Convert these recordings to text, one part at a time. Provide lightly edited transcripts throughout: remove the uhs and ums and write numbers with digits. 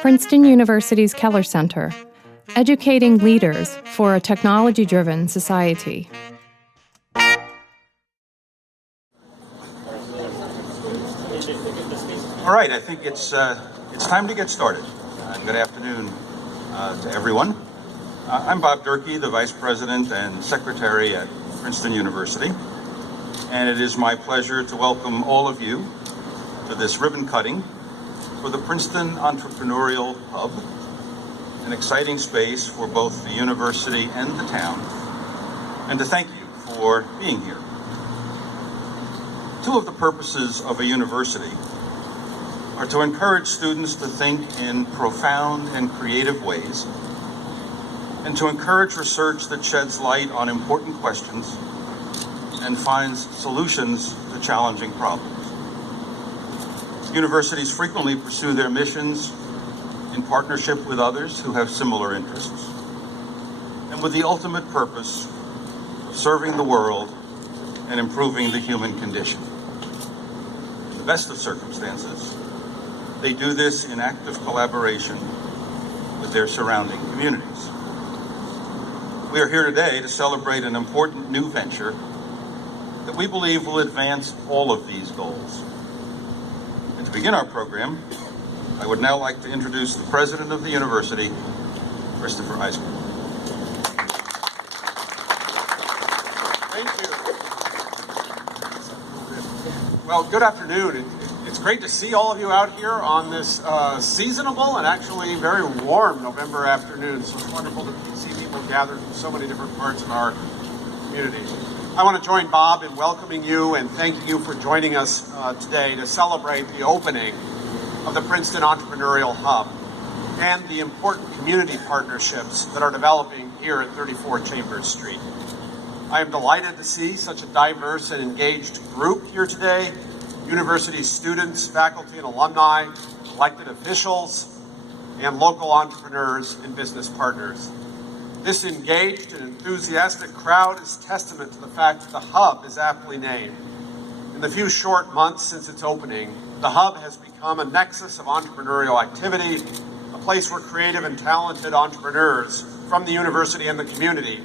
Princeton University's Keller Center, educating leaders for a technology-driven society. All right, I think it's time to get started. Good afternoon to everyone. I'm Bob Durkee, the Vice President and Secretary at Princeton University, and it is my pleasure to welcome all of you to this ribbon cutting for the Princeton Entrepreneurial Hub, an exciting space for both the university and the town, and to thank you for being here. Two of the purposes of a university are to encourage students to think in profound and creative ways, and to encourage research that sheds light on important questions and finds solutions to challenging problems. Universities frequently pursue their missions in partnership with others who have similar interests, and with the ultimate purpose of serving the world and improving the human condition. In the best of circumstances, they do this in active collaboration with their surrounding communities. We are here today to celebrate an important new venture that we believe will advance all of these goals. And to begin our program, I would now like to introduce the President of the University, Christopher Eisgruber. Thank you. Well, good afternoon. It's great to see all of you out here on this seasonable and actually very warm November afternoon. So it's wonderful to see people gathered from so many different parts of our community. I want to join Bob in welcoming you and thanking you for joining us today to celebrate the opening of the Princeton Entrepreneurial Hub and the important community partnerships that are developing here at 34 Chambers Street. I am delighted to see such a diverse and engaged group here today: university students, faculty and alumni, elected officials, and local entrepreneurs and business partners. This engaged and enthusiastic crowd is testament to the fact that the Hub is aptly named. In the few short months since its opening, the Hub has become a nexus of entrepreneurial activity, a place where creative and talented entrepreneurs from the university and the community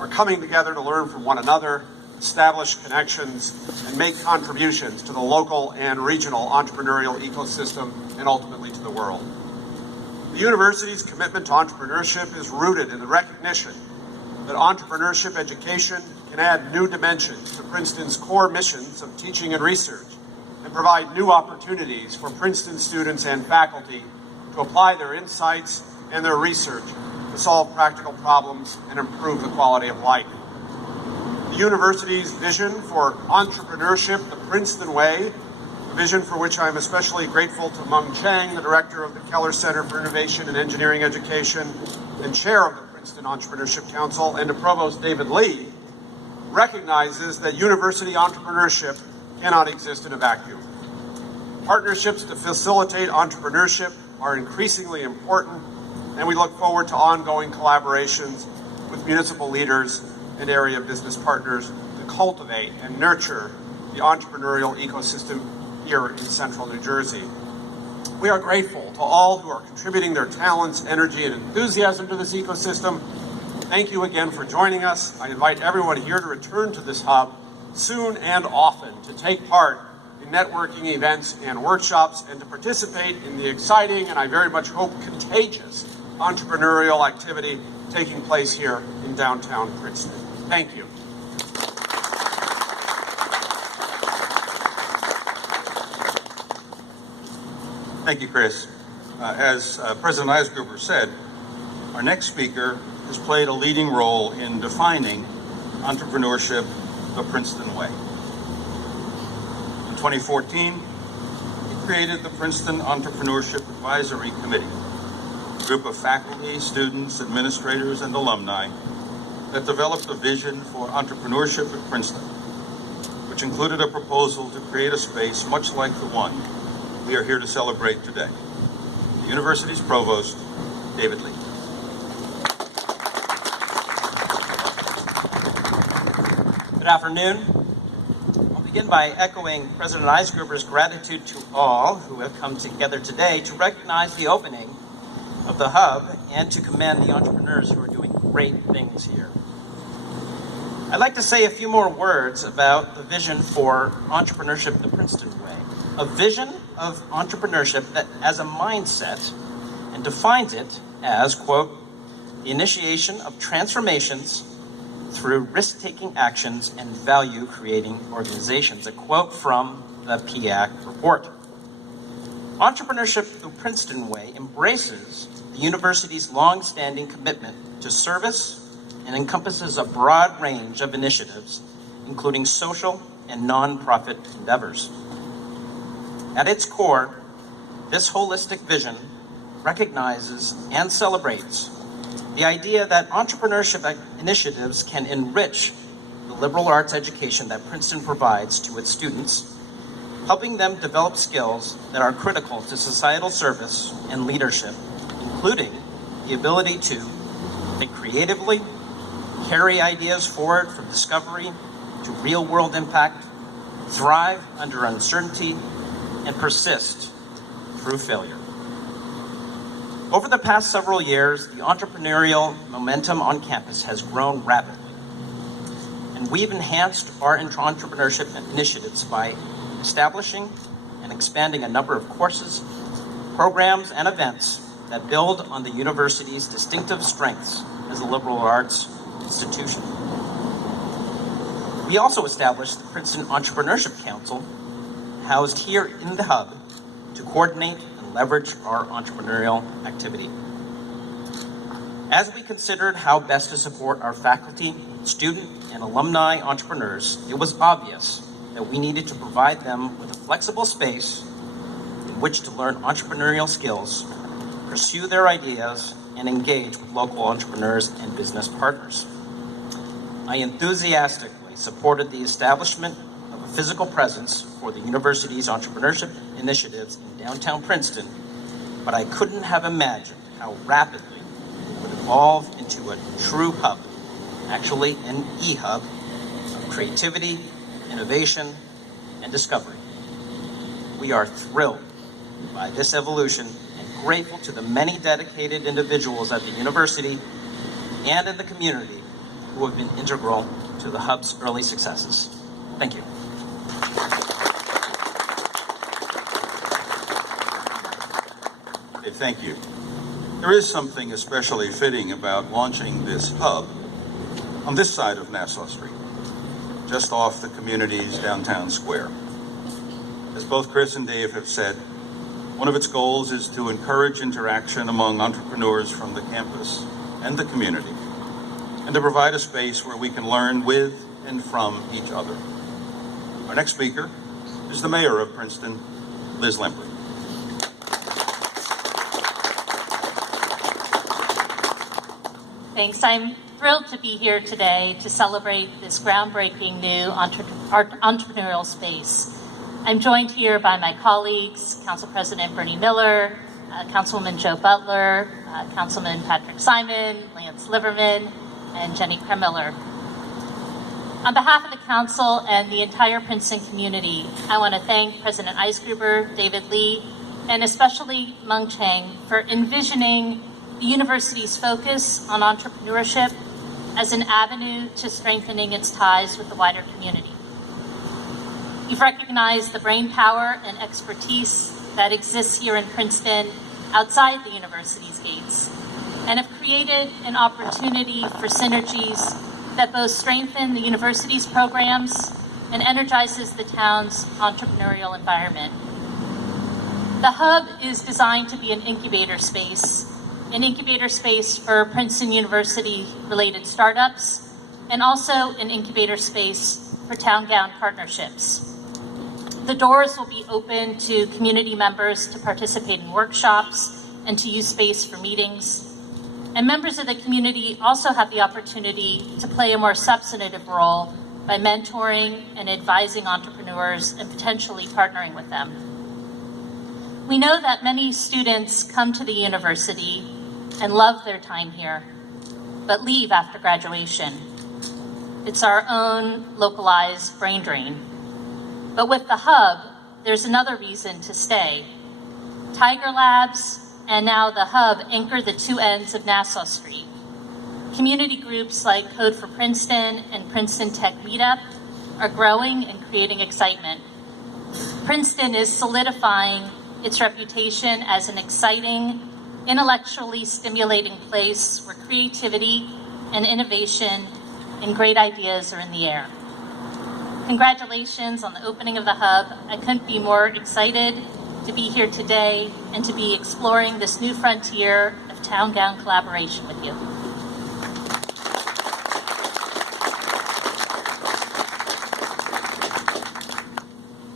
are coming together to learn from one another, establish connections, and make contributions to the local and regional entrepreneurial ecosystem and ultimately to the world. The university's commitment to entrepreneurship is rooted in the recognition that entrepreneurship education can add new dimensions to Princeton's core missions of teaching and research and provide new opportunities for Princeton students and faculty to apply their insights and their research to solve practical problems and improve the quality of life. The university's vision for entrepreneurship the Princeton way, a vision for which I'm especially grateful to Mung, the director of the Keller Center for Innovation and Engineering Education and chair of the Princeton Entrepreneurship Council, and to Provost David Lee, recognizes that university entrepreneurship cannot exist in a vacuum. Partnerships to facilitate entrepreneurship are increasingly important, and we look forward to ongoing collaborations with municipal leaders and area business partners to cultivate and nurture the entrepreneurial ecosystem here in central New Jersey. We are grateful to all who are contributing their talents, energy, and enthusiasm to this ecosystem. Thank you again for joining us. I invite everyone here to return to this hub soon and often to take part in networking events and workshops and to participate in the exciting and I very much hope contagious entrepreneurial activity taking place here in downtown Princeton. Thank you. Thank you, Chris. As President Eisgruber said, our next speaker has played a leading role in defining entrepreneurship the Princeton way. In 2014, he created the Princeton Entrepreneurship Advisory Committee, a group of faculty, students, administrators, and alumni that developed a vision for entrepreneurship at Princeton, which included a proposal to create a space much like the one we are here to celebrate today. The university's Provost, David Lee. Good afternoon. I'll begin by echoing President Eisgruber's gratitude to all who have come together today to recognize the opening of the Hub and to commend the entrepreneurs who are doing great things here. I'd like to say a few more words about the vision for entrepreneurship the Princeton way. A vision of entrepreneurship that as a mindset and defines it as, quote, the initiation of transformations through risk-taking actions and value-creating organizations, a quote from the PIAC report. Entrepreneurship the Princeton way embraces the university's long-standing commitment to service and encompasses a broad range of initiatives, including social and nonprofit endeavors. At its core, this holistic vision recognizes and celebrates the idea that entrepreneurship initiatives can enrich the liberal arts education that Princeton provides to its students, helping them develop skills that are critical to societal service and leadership, including the ability to think creatively, carry ideas forward from discovery to real-world impact, thrive under uncertainty, and persist through failure. Over the past several years, the entrepreneurial momentum on campus has grown rapidly, and we've enhanced our entrepreneurship initiatives by establishing and expanding a number of courses, programs, and events that build on the university's distinctive strengths as a liberal arts institution. We also established the Princeton Entrepreneurship Council, housed here in the Hub, to coordinate and leverage our entrepreneurial activity. As we considered how best to support our faculty, student, and alumni entrepreneurs, it was obvious that we needed to provide them with a flexible space in which to learn entrepreneurial skills, pursue their ideas, and engage with local entrepreneurs and business partners. I enthusiastically supported the establishment of a physical presence for the university's entrepreneurship initiatives in downtown Princeton, but I couldn't have imagined how rapidly it would evolve into a true hub, actually an e-hub of creativity, innovation, and discovery. We are thrilled by this evolution and grateful to the many dedicated individuals at the university and in the community who have been integral to the Hub's early successes. Thank you. Okay, thank you. There is something especially fitting about launching this hub on this side of Nassau Street, just off the community's downtown square. As both Chris and Dave have said, one of its goals is to encourage interaction among entrepreneurs from the campus and the community, and to provide a space where we can learn with and from each other. Our next speaker is the mayor of Princeton, Liz Lempert. Thanks. I'm thrilled to be here today to celebrate this groundbreaking new entrepreneurial space. I'm joined here by my colleagues, Council President Bernie Miller, Councilwoman Joe Butler, Councilman Patrick Simon, Lance Liverman, and Jenny Kremiller. On behalf of the Council and the entire Princeton community, I want to thank President Eisgruber, David Lee, and especially Mung Chiang for envisioning the university's focus on entrepreneurship as an avenue to strengthening its ties with the wider community. You've recognized the brain power and expertise that exists here in Princeton outside the university's gates, and have created an opportunity for synergies that both strengthen the university's programs and energizes the town's entrepreneurial environment. The Hub is designed to be an incubator space for Princeton University-related startups, and also an incubator space for town-gown partnerships. The doors will be open to community members to participate in workshops and to use space for meetings. And members of the community also have the opportunity to play a more substantive role by mentoring and advising entrepreneurs and potentially partnering with them. We know that many students come to the university and love their time here, but leave after graduation. It's our own localized brain drain. But with the Hub, there's another reason to stay. Tiger Labs and now the Hub anchor the two ends of Nassau Street. Community groups like Code for Princeton and Princeton Tech Meetup are growing and creating excitement. Princeton is solidifying its reputation as an exciting, intellectually stimulating place where creativity and innovation and great ideas are in the air. Congratulations on the opening of the Hub. I couldn't be more excited to be here today and to be exploring this new frontier of town-gown collaboration with you.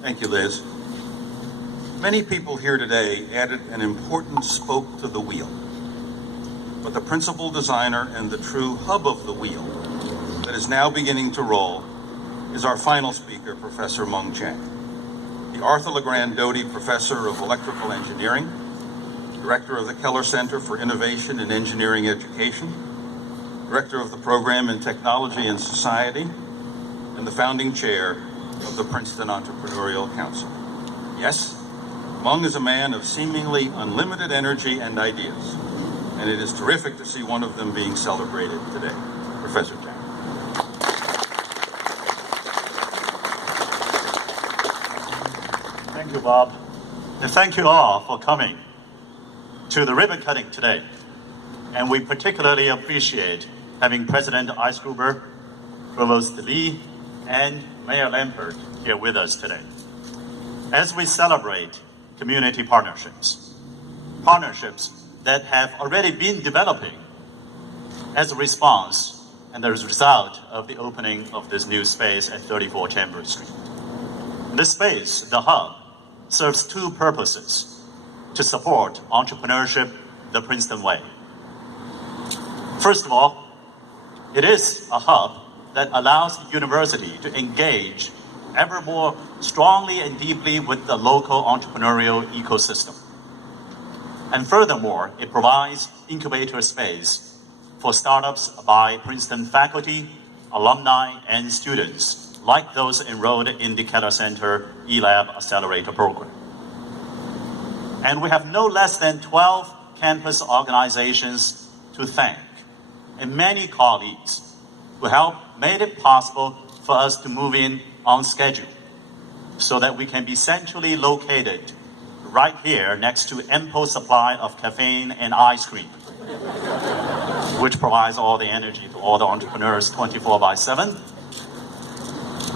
Thank you, Liz. Many people here today added an important spoke to the wheel. But the principal designer and the true hub of the wheel that is now beginning to roll is our final speaker, Professor Mung Chiang, the Arthur LeGrand Doty Professor of Electrical Engineering, Director of the Keller Center for Innovation in Engineering Education, Director of the Program in Technology and Society, and the founding chair of the Princeton Entrepreneurial Council. Yes, Mung is a man of seemingly unlimited energy and ideas, and it is terrific to see one of them being celebrated today. Professor Chiang. Thank you, Bob. And thank you all for coming to the ribbon cutting today. And we particularly appreciate having President Eisgruber, Provost Lee, and Mayor Lempert here with us today. As we celebrate community partnerships that have already been developing as a response and as a result of the opening of this new space at 34 Chambers Street. This space, the Hub, serves two purposes: to support entrepreneurship the Princeton way. First of all, it is a hub that allows the university to engage ever more strongly and deeply with the local entrepreneurial ecosystem. And furthermore, it provides incubator space for startups by Princeton faculty, alumni, and students, like those enrolled in the Keller Center eLab accelerator program. And we have no less than 12 campus organizations to thank, and many colleagues who helped made it possible for us to move in on schedule so that we can be centrally located right here next to ample supply of caffeine and ice cream, which provides all the energy to all the entrepreneurs 24/7.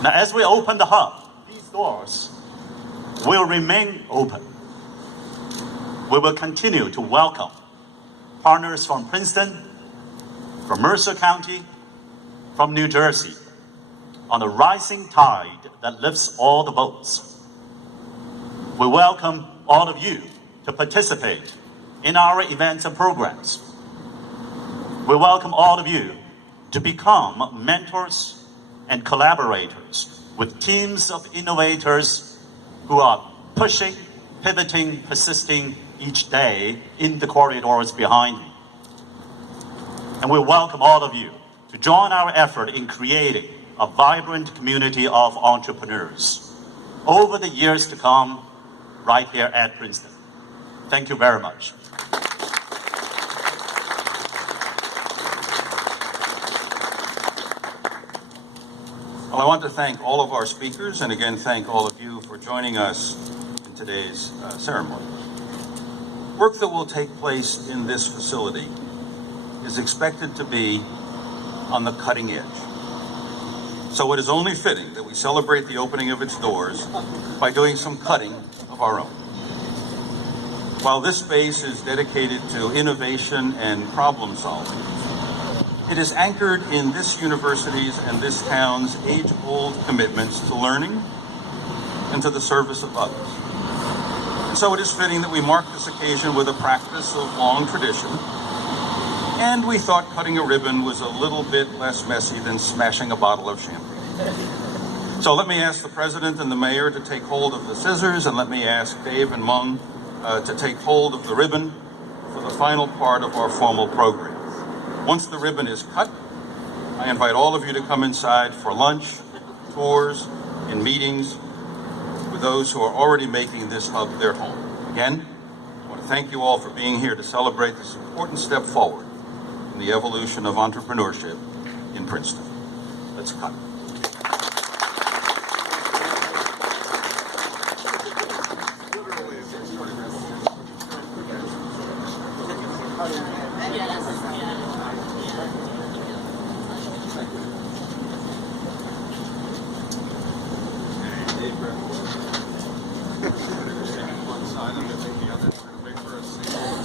Now, as we open the Hub, these doors will remain open. We will continue to welcome partners from Princeton, from Mercer County, from New Jersey, on the rising tide that lifts all the boats. We welcome all of you to participate in our events and programs. We welcome all of you to become mentors and collaborators with teams of innovators who are pushing, pivoting, persisting each day in the corridors behind me. And we welcome all of you to join our effort in creating a vibrant community of entrepreneurs over the years to come right here at Princeton. Thank you very much. Well, I want to thank all of our speakers, and again thank all of you for joining us in today's ceremony. Work that will take place in this facility is expected to be on the cutting edge. So it is only fitting that we celebrate the opening of its doors by doing some cutting of our own. While this space is dedicated to innovation and problem solving, it is anchored in this university's and this town's age-old commitments to learning and to the service of others. And so it is fitting that we mark this occasion with a practice of long tradition. And we thought cutting a ribbon was a little bit less messy than smashing a bottle of champagne. So let me ask the president and the mayor to take hold of the scissors, and let me ask Dave and Mung to take hold of the ribbon for the final part of our formal program. Once the ribbon is cut, I invite all of you to come inside for lunch, tours, and meetings, with those who are already making this hub their home. Again, I want to thank you all for being here to celebrate this important step forward in the evolution of entrepreneurship in Princeton. Let's cut.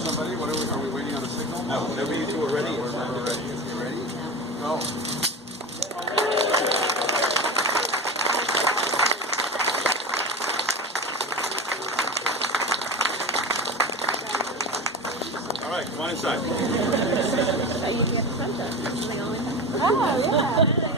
Somebody, are we waiting on a signal? No, whenever you two are ready, we're ready. You ready? Go. All right, come on inside. Oh, yeah.